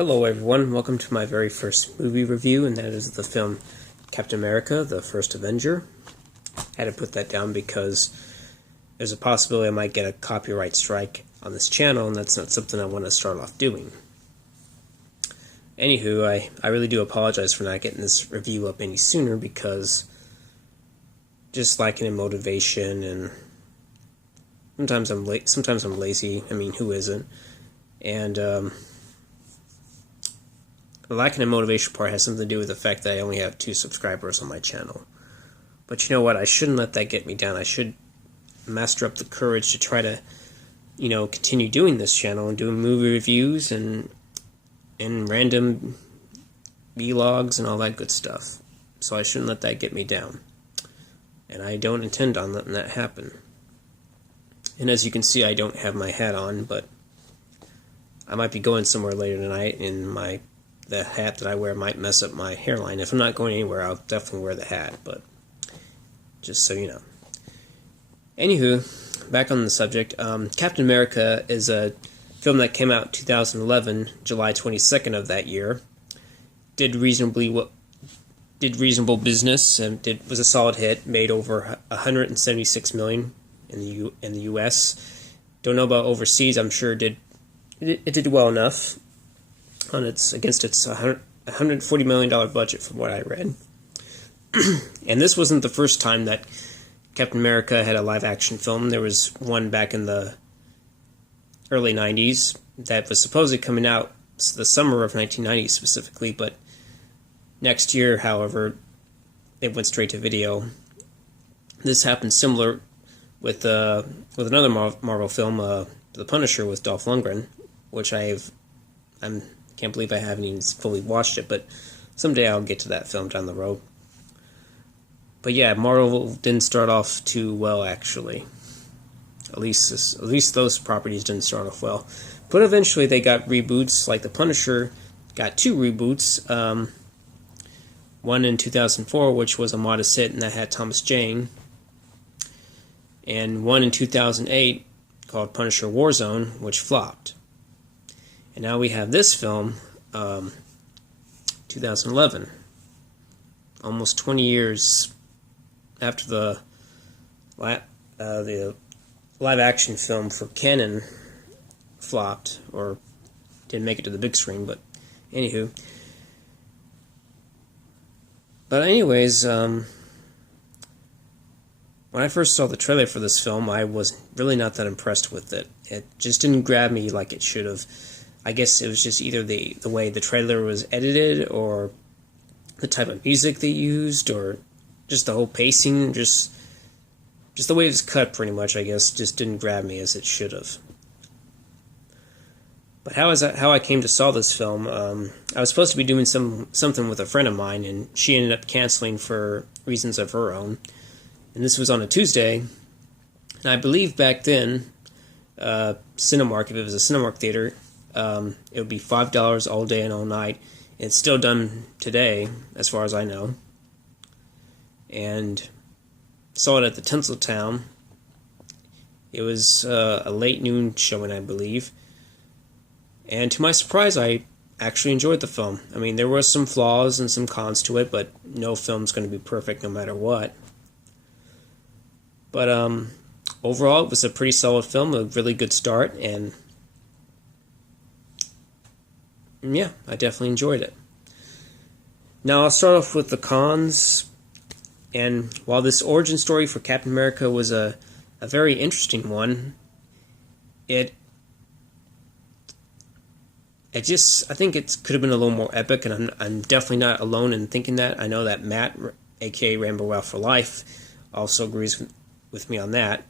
Hello everyone, welcome to my very first movie review, and that is the film Captain America, the First Avenger. I had to put that down because there's a possibility I might get a copyright strike on this channel, and that's not something I want to start off doing. Anywho, I really do apologize for not getting this review up any sooner because just lacking in motivation, and sometimes I'm late, sometimes I'm lazy. I mean, who isn't? And the lacking in motivation part has something to do with the fact that I only have 2 subscribers on my channel. But you know what? I shouldn't let that get me down. I should muster up the courage to try to, continue doing this channel and doing movie reviews and random vlogs and all that good stuff. So I shouldn't let that get me down. And I don't intend on letting that happen. And as you can see, I don't have my hat on, but I might be going somewhere later tonight, and the hat that I wear might mess up my hairline. If I'm not going anywhere, I'll definitely wear the hat, but just so you know. Anywho, back on the subject, Captain America is a film that came out in 2011, July 22nd of that year. Did reasonable business and was a solid hit. Made over 176 million in the U.S. Don't know about overseas. I'm sure it did well enough on against its $140 million budget, from what I read. And this wasn't the first time that Captain America had a live-action film. There was one back in the early 90s that was supposedly coming out the summer of 1990 specifically, but next year, however, it went straight to video. This happened similar with another Marvel film, The Punisher, with Dolph Lundgren, which I can't believe I haven't even fully watched it, but someday I'll get to that film down the road. But yeah, Marvel didn't start off too well, actually. At least those properties didn't start off well. But eventually they got reboots, like The Punisher got 2 reboots. One in 2004, which was a modest hit, and that had Thomas Jane. And one in 2008 called Punisher Warzone, which flopped. And now we have this film, 2011, almost 20 years after the live-action film for Canon flopped, or didn't make it to the big screen, but anywho. But anyways, when I first saw the trailer for this film, I was really not that impressed with it. It just didn't grab me like it should have. I guess it was just either the way the trailer was edited, or the type of music they used, or just the whole pacing, just the way it was cut, pretty much, I guess, just didn't grab me as it should have. But how I came to saw this film? I was supposed to be doing something with a friend of mine, and she ended up canceling for reasons of her own. And this was on a Tuesday, and I believe back then, Cinemark, if it was a Cinemark theater, it would be $5 all day and all night. It's still done today, as far as I know. And saw it at the Tinseltown. It was a late noon showing, I believe. And to my surprise, I actually enjoyed the film. I mean, there were some flaws and some cons to it, but no film's going to be perfect no matter what. But overall, it was a pretty solid film, a really good start, and yeah, I definitely enjoyed it. Now, I'll start off with the cons. And while this origin story for Captain America was a very interesting one, I think it could have been a little more epic, and I'm definitely not alone in thinking that. I know that Matt, aka Rambo Ralph for Life, also agrees with me on that.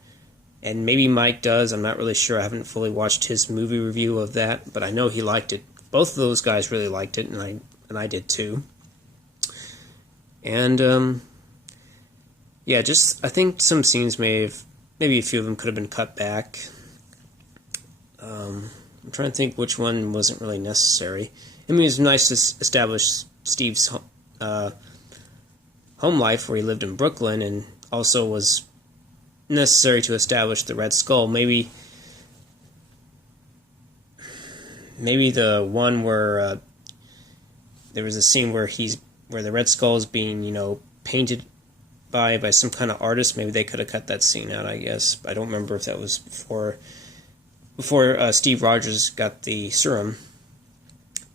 And maybe Mike does, I'm not really sure. I haven't fully watched his movie review of that, but I know he liked it. Both of those guys really liked it, and I did too. And yeah, I think some scenes maybe a few of them could have been cut back. I'm trying to think which one wasn't really necessary. I mean, it was nice to establish Steve's home life, where he lived in Brooklyn, and also was necessary to establish the Red Skull. Maybe maybe the one where there was a scene where where the Red Skull is being, painted by some kind of artist. Maybe they could have cut that scene out, I guess. I don't remember if that was before Steve Rogers got the serum.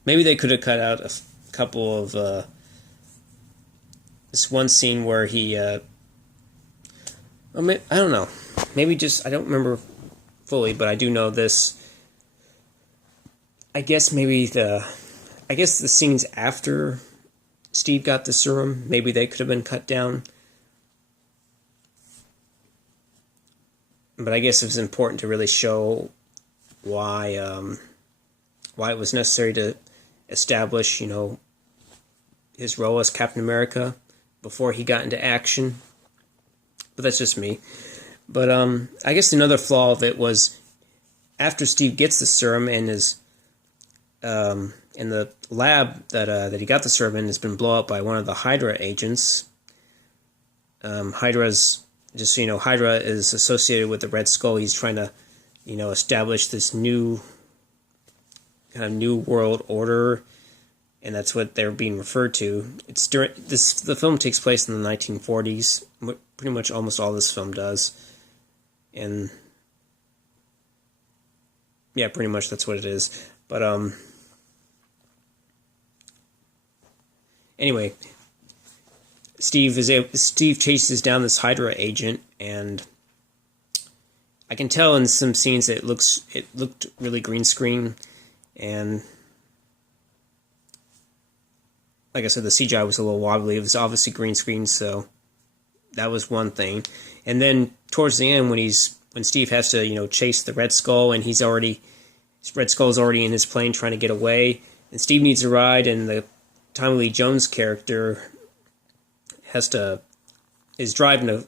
Maybe they could have cut out a couple of this one scene where he I don't know. Maybe just, I don't remember fully, but I do know this. I guess the scenes after Steve got the serum, maybe they could have been cut down. But I guess it was important to really show why it was necessary to establish, his role as Captain America before he got into action. But that's just me. But I guess another flaw of it was after Steve gets the serum and is in the lab that he got the serum in has been blown up by one of the Hydra agents. Hydra's just so you know, Hydra is associated with the Red Skull. He's trying to, establish this new kind of new world order, and that's what they're being referred to. It's during the film takes place in the 1940s. Pretty much almost all this film does, and yeah, pretty much that's what it is. But anyway, Steve chases down this Hydra agent, and I can tell in some scenes that it looked really green screen, and like I said, the CGI was a little wobbly. It was obviously green screen, so that was one thing. And then towards the end, when Steve has to chase the Red Skull, and Red Skull's already in his plane trying to get away, and Steve needs a ride, and the Tommy Lee Jones character is driving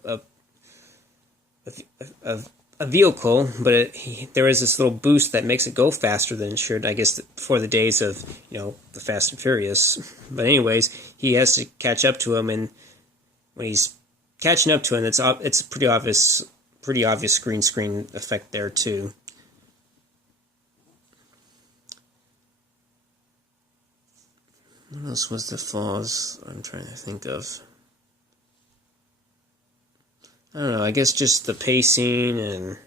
a vehicle, but there is this little boost that makes it go faster than it should, I guess, before the days of the Fast and Furious. But anyways, he has to catch up to him, and when he's catching up to him, it's a pretty obvious green screen effect there too. What else was the flaws I'm trying to think of? I don't know, I guess just the pacing and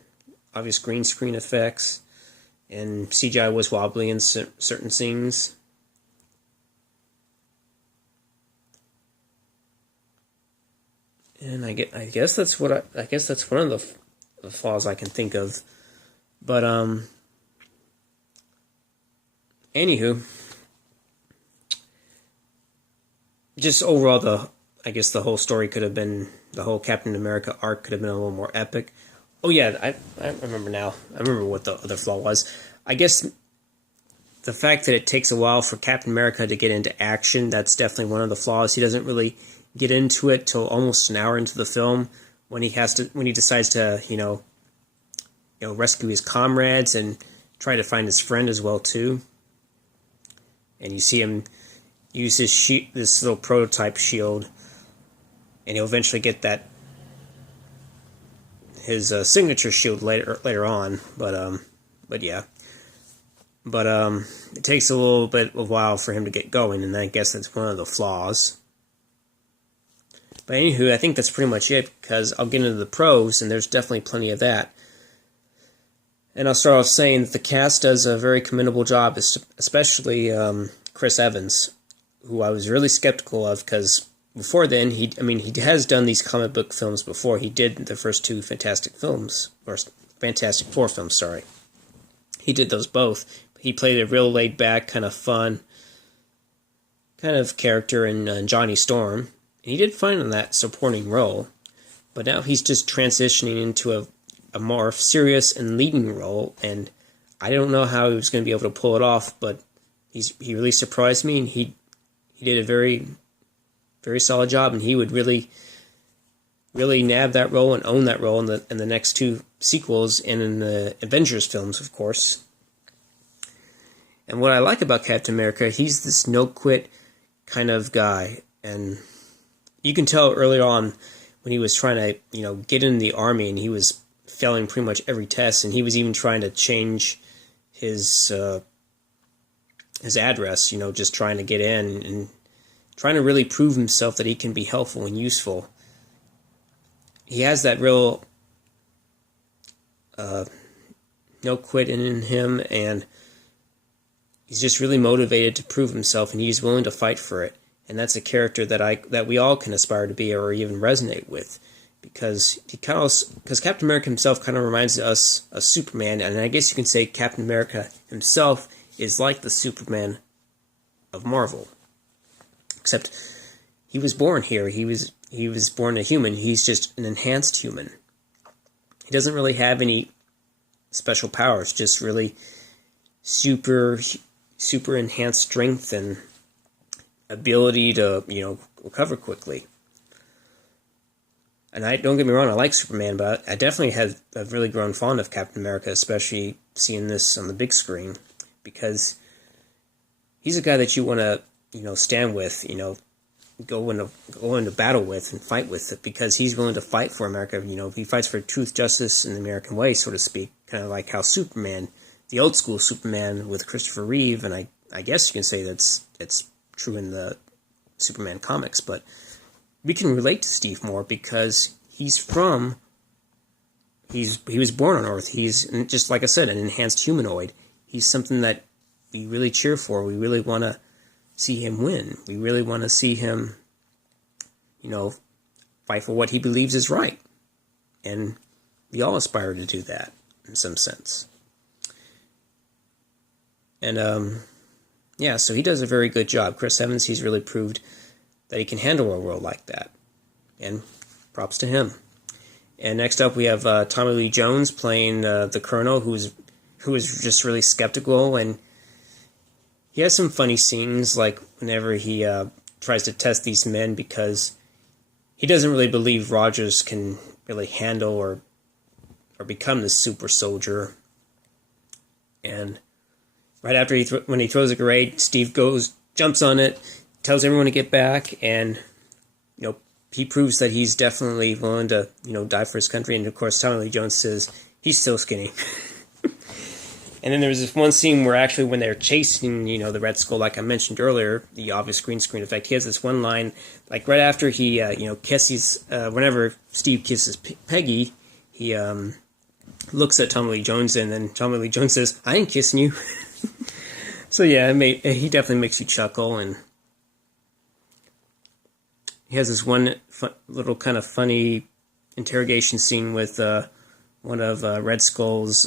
obvious green screen effects, and CGI was wobbly in certain scenes. And I guess that's one of the flaws I can think of. But anywho, just overall, I guess the whole story could have been, the whole Captain America arc could have been a little more epic. Oh yeah, I remember now. I remember what the other flaw was. I guess the fact that it takes a while for Captain America to get into action, that's definitely one of the flaws. He doesn't really get into it till almost an hour into the film when he decides to rescue his comrades and try to find his friend as well too. And you see him use this little prototype shield, and he'll eventually get his signature shield later on. But yeah. But it takes a little bit of a while for him to get going, and I guess that's one of the flaws. But anywho, I think that's pretty much it, because I'll get into the pros, and there's definitely plenty of that. And I'll start off saying that the cast does a very commendable job, especially Chris Evans, who I was really skeptical of, because before then, he has done these comic book films before. He did the first two Fantastic Four films, sorry. He did those both. He played a real laid-back, kind of fun kind of character in Johnny Storm. He did fine in that supporting role, but now he's just transitioning into a more serious and leading role, and I don't know how he was going to be able to pull it off, but he really surprised me, and he did a very, very solid job, and he would really nab that role and own that role in the next two sequels and in the Avengers films, of course. And what I like about Captain America, he's this no-quit kind of guy, and you can tell early on when he was trying to, get in the army, and he was failing pretty much every test, and he was even trying to change his his address, just trying to get in and trying to really prove himself that he can be helpful and useful. He has that real no quit in him, and he's just really motivated to prove himself, and he's willing to fight for it. And that's a character that we all can aspire to be or even resonate with, because Captain America himself kind of reminds us of Superman, and I guess you can say Captain America himself is like the Superman of Marvel, except he was born here. He was born a human. He's just an enhanced human. He doesn't really have any special powers, just really super enhanced strength and ability to, recover quickly. And don't get me wrong, I like Superman, but I definitely have really grown fond of Captain America, especially seeing this on the big screen, because he's a guy that you want to, stand with, go into battle with and fight with, because he's willing to fight for America. He fights for truth, justice, and the American way, so to speak, kind of like how Superman, the old school Superman with Christopher Reeve, and I guess you can say it's true in the Superman comics, but we can relate to Steve more because he was born on Earth. He's, just like I said, an enhanced humanoid. He's something that we really cheer for. We really want to see him win. We really want to see him, fight for what he believes is right. And we all aspire to do that in some sense. And, so he does a very good job. Chris Evans, he's really proved that he can handle a role like that. And props to him. And next up we have Tommy Lee Jones playing the Colonel, who is just really skeptical, and he has some funny scenes, like whenever he tries to test these men, because he doesn't really believe Rogers can really handle or become this super soldier. And right after when he throws a grenade, Steve jumps on it, tells everyone to get back, and he proves that he's definitely willing to die for his country. And of course, Tommy Lee Jones says he's still skinny. And then there was this one scene where actually when they're chasing, the Red Skull, like I mentioned earlier, the obvious green screen effect, he has this one line, like right after he, kisses, whenever Steve kisses Peggy, he looks at Tommy Lee Jones, and then Tommy Lee Jones says, "I ain't kissing you." So yeah, he definitely makes you chuckle, and he has this one little kind of funny interrogation scene with one of Red Skull's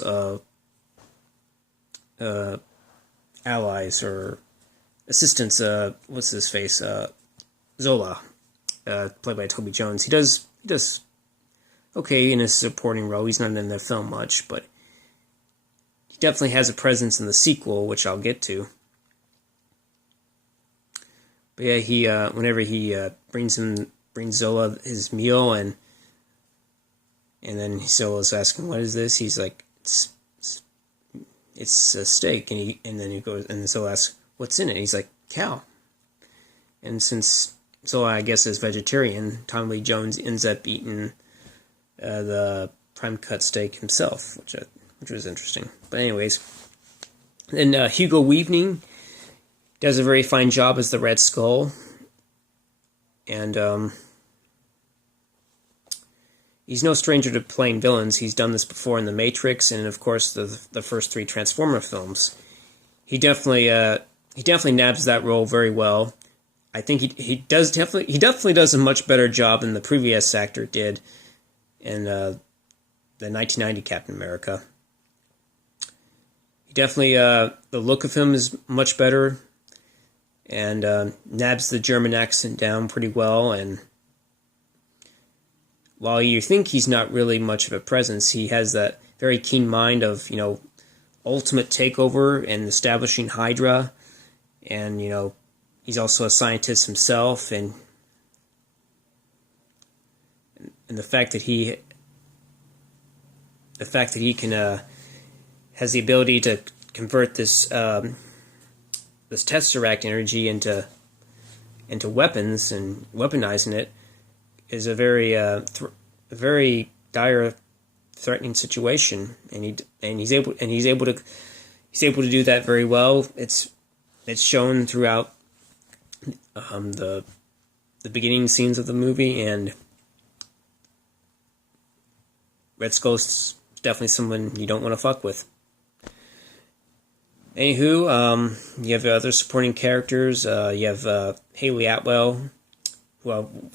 allies or assistants. What's his face? Zola, played by Toby Jones. He does okay in his supporting role. He's not in the film much, but he definitely has a presence in the sequel, which I'll get to. But yeah, he whenever he brings Zola his meal, and then Zola's asking, "What is this?" He's like, "It's a steak," and then he goes, and Zola asks, "What's in it?" He's like, "Cow." And since Zola, I guess, is vegetarian, Tommy Lee Jones ends up eating the prime cut steak himself, which was interesting. But anyways, then Hugo Weaving does a very fine job as the Red Skull, and he's no stranger to playing villains. He's done this before in The Matrix, and of course the first 3 Transformer films. He definitely nabs that role very well. I think he definitely does a much better job than the previous actor did in the 1990 Captain America. He definitely the look of him is much better, and nabs the German accent down pretty well. And while you think he's not really much of a presence, he has that very keen mind of, ultimate takeover and establishing Hydra. And, he's also a scientist himself. And the fact that he can, has the ability to convert this, this Tesseract energy into weapons and weaponizing it is a very dire, threatening situation, and he's able to do that very well. It's it's shown throughout the beginning scenes of the movie, and Red Skull's definitely someone you don't want to fuck with. Anywho, you have other supporting characters. You have Haley Atwell, who I'm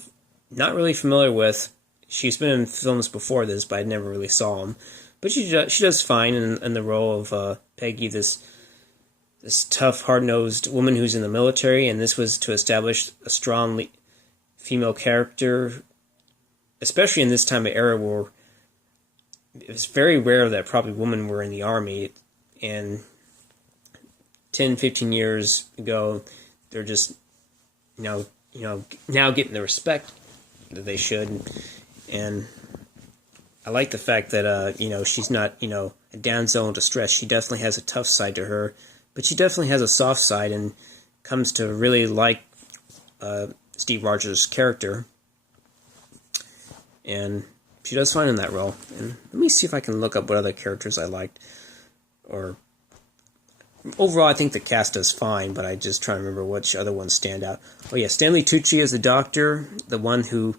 not really familiar with. She's been in films before this, but I never really saw them. But she does fine in the role of Peggy, this tough, hard-nosed woman who's in the military, and this was to establish a strong female character, especially in this time of era where it was very rare that probably women were in the army, and 10, 15 years ago, they're just, now getting the respect that they should, and I like the fact that, she's not, a damsel in distress. She definitely has a tough side to her, but she definitely has a soft side and comes to really like Steve Rogers' character, and she does fine in that role. And let me see if I can look up what other characters I liked. Or overall, I think the cast does fine, but I just try to remember which other ones stand out. Oh yeah, Stanley Tucci as the doctor, the one who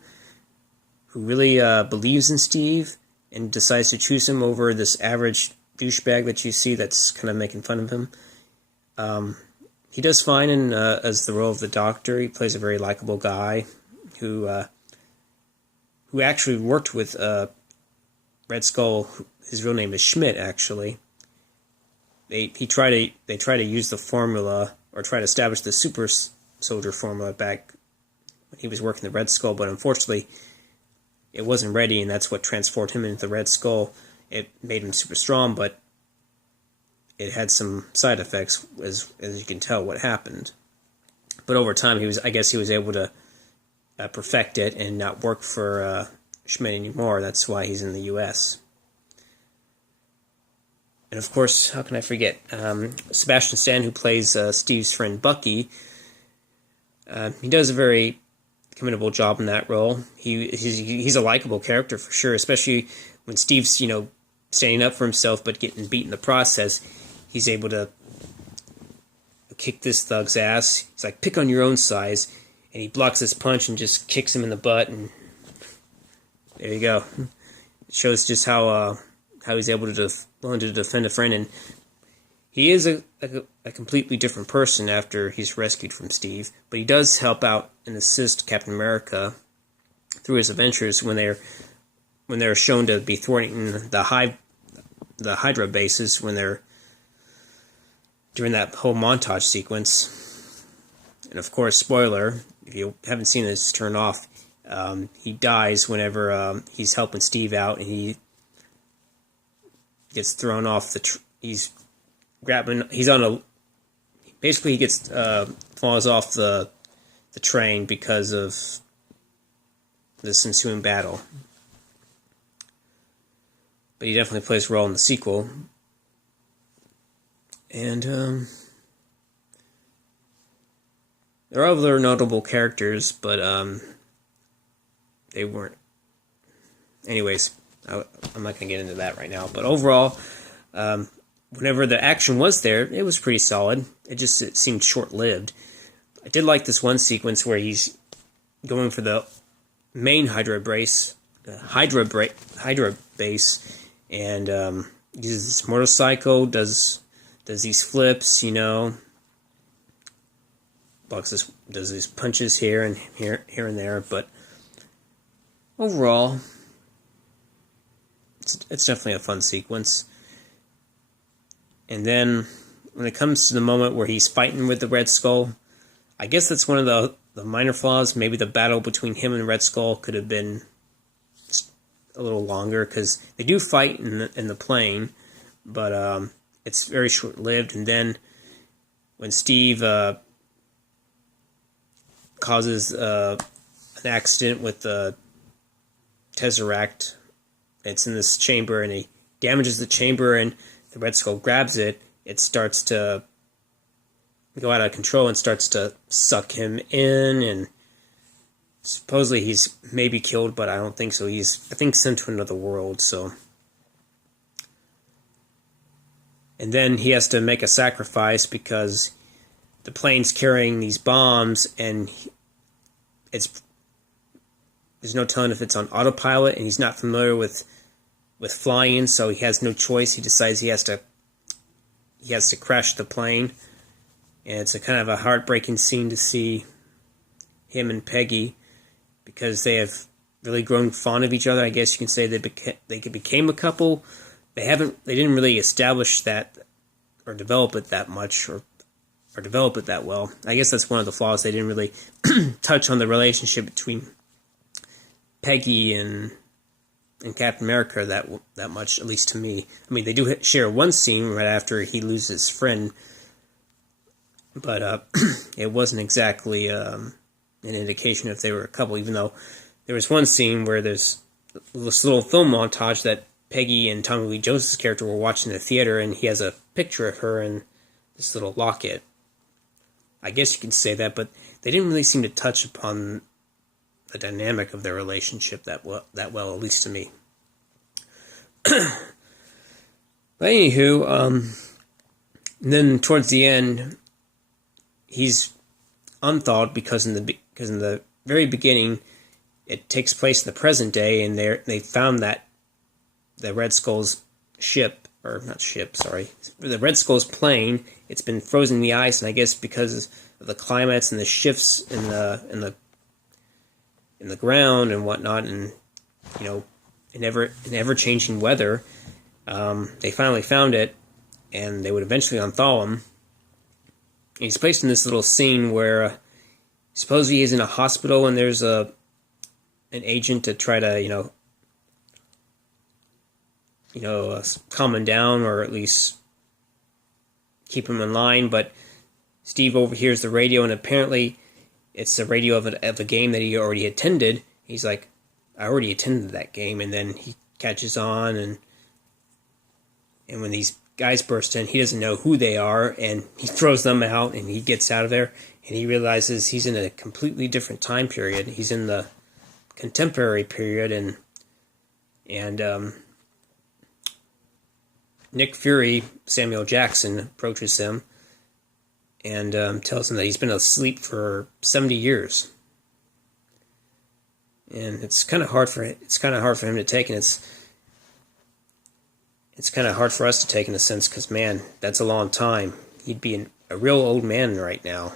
really believes in Steve and decides to choose him over this average douchebag that you see that's kind of making fun of him. He does fine in as the role of the doctor. He plays a very likable guy who actually worked with Red Skull. His real name is Schmidt, actually. They try to use the formula, or try to establish the super soldier formula back when he was working the Red Skull, but unfortunately it wasn't ready, and that's what transformed him into the Red Skull. It made him super strong, but it had some side effects, as you can tell what happened. But over time, he was able to perfect it and not work for Schmidt anymore. That's why he's in the U.S. And of course, how can I forget Sebastian Stan, who plays Steve's friend Bucky. He does a very commendable job in that role. He's a likable character for sure, especially when Steve's standing up for himself but getting beat in the process. He's able to kick this thug's ass. He's like, pick on your own size, and he blocks his punch and just kicks him in the butt, and there you go. It shows just how he's able to willing to defend a friend, and he is a completely different person after he's rescued from Steve. But he does help out and assist Captain America through his adventures when they're shown to be thwarting the Hydra bases when they're during that whole montage sequence. And of course, spoiler, if you haven't seen this, turn off. He dies whenever he's helping Steve out, and he gets thrown off he's on a, basically he gets falls off the train because of this ensuing battle. But he definitely plays a role in the sequel. And there are other notable characters, but they weren't. Anyways, I'm not going to get into that right now. But overall, whenever the action was there, it was pretty solid. It seemed short-lived. I did like this one sequence where he's going for the main Hydra base, and uses this motorcycle, does these flips, does these punches here and there, but overall, it's definitely a fun sequence. And then when it comes to the moment where he's fighting with the Red Skull, I guess that's one of the minor flaws. Maybe the battle between him and Red Skull could have been a little longer, because they do fight in the plane, but it's very short-lived. And then when Steve causes an accident with the Tesseract, it's in this chamber, and he damages the chamber, and the Red Skull grabs it. It starts to go out of control and starts to suck him in, and supposedly he's maybe killed, but I don't think so. He's, I think, sent to another world, so. And then he has to make a sacrifice because the plane's carrying these bombs, and there's no telling if it's on autopilot, and he's not familiar with flying, so he has no choice. He decides he has to crash the plane, and it's a kind of a heartbreaking scene to see him and Peggy, because they have really grown fond of each other. I guess you can say they became a couple. They didn't really establish that or develop it that much, or develop it that well. I guess that's one of the flaws. They didn't really touch on the relationship between Peggy and Captain America that much, at least to me. I mean, they do share one scene right after he loses his friend, but it wasn't exactly an indication if they were a couple, even though there was one scene where there's this little film montage that Peggy and Tommy Lee Jones' character were watching in the theater, and he has a picture of her in this little locket. I guess you can say that, but they didn't really seem to touch upon the dynamic of their relationship that well, at least to me. But anywho, then towards the end, he's unthawed because in the very beginning, it takes place in the present day, and they found that the Red Skull's the Red Skull's plane, it's been frozen in the ice, and I guess because of the climates and the shifts in the ground and whatnot, and in ever changing weather, they finally found it, and they would eventually unthaw him. And he's placed in this little scene where supposedly he's in a hospital, and there's an agent to try to calm him down, or at least keep him in line. But Steve overhears the radio, and apparently it's the radio of a game that he already attended. He's like, I already attended that game, and then he catches on, and when these guys burst in, he doesn't know who they are, and he throws them out, and he gets out of there, and he realizes he's in a completely different time period. He's in the contemporary period, and Nick Fury, Samuel Jackson, approaches him and tells him that he's been asleep for 70 years. And it's kind of hard for him to take, and it's kind of hard for us to take in a sense, because man, that's a long time. He'd be a real old man right now.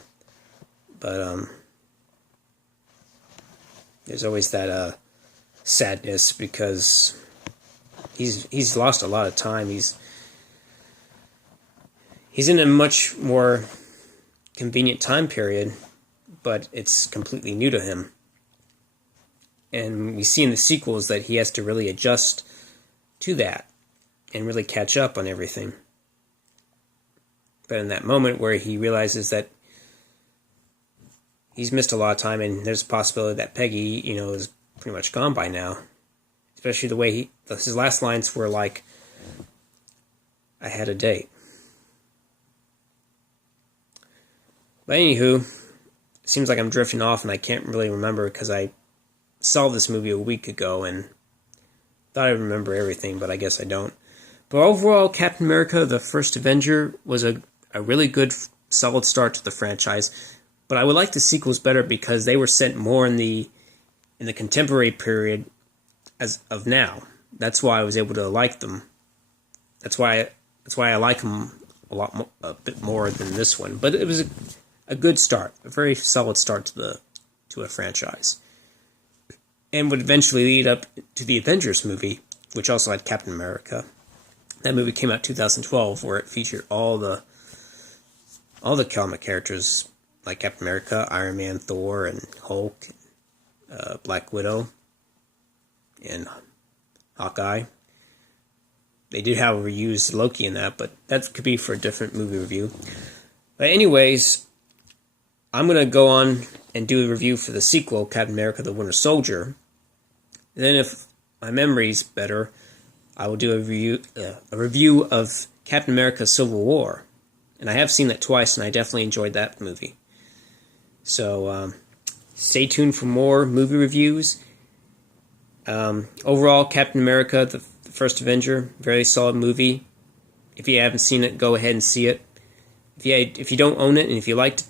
But there's always that sadness, because he's lost a lot of time. He's in a much more convenient time period, but it's completely new to him. And we see in the sequels that he has to really adjust to that and really catch up on everything. But in that moment where he realizes that he's missed a lot of time, and there's a possibility that Peggy, is pretty much gone by now. Especially the way his last lines were like, I had a date. But anywho, it seems like I'm drifting off, and I can't really remember, because I saw this movie a week ago and thought I'd remember everything, but I guess I don't. But overall, Captain America, the First Avenger, was a really good, solid start to the franchise. But I would like the sequels better, because they were set more in the contemporary period as of now. That's why I was able to like them. That's why I like them a bit more than this one. But it was a good start, a very solid start to a franchise, and would eventually lead up to the Avengers movie, which also had Captain America. That movie came out in 2012, where it featured all the comic characters like Captain America, Iron Man, Thor, and Hulk, Black Widow, and Hawkeye. They did, however, use Loki in that, but that could be for a different movie review. But anyways, I'm going to go on and do a review for the sequel, Captain America: The Winter Soldier. And then if my memory's better, I will do a review of Captain America: Civil War. And I have seen that twice, and I definitely enjoyed that movie. So stay tuned for more movie reviews. Overall, Captain America, the First Avenger, very solid movie. If you haven't seen it, go ahead and see it. if you don't own it and if you liked it,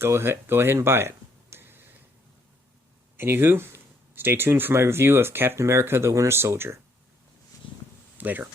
go ahead and buy it. Anywho, stay tuned for my review of Captain America: The Winter Soldier. Later.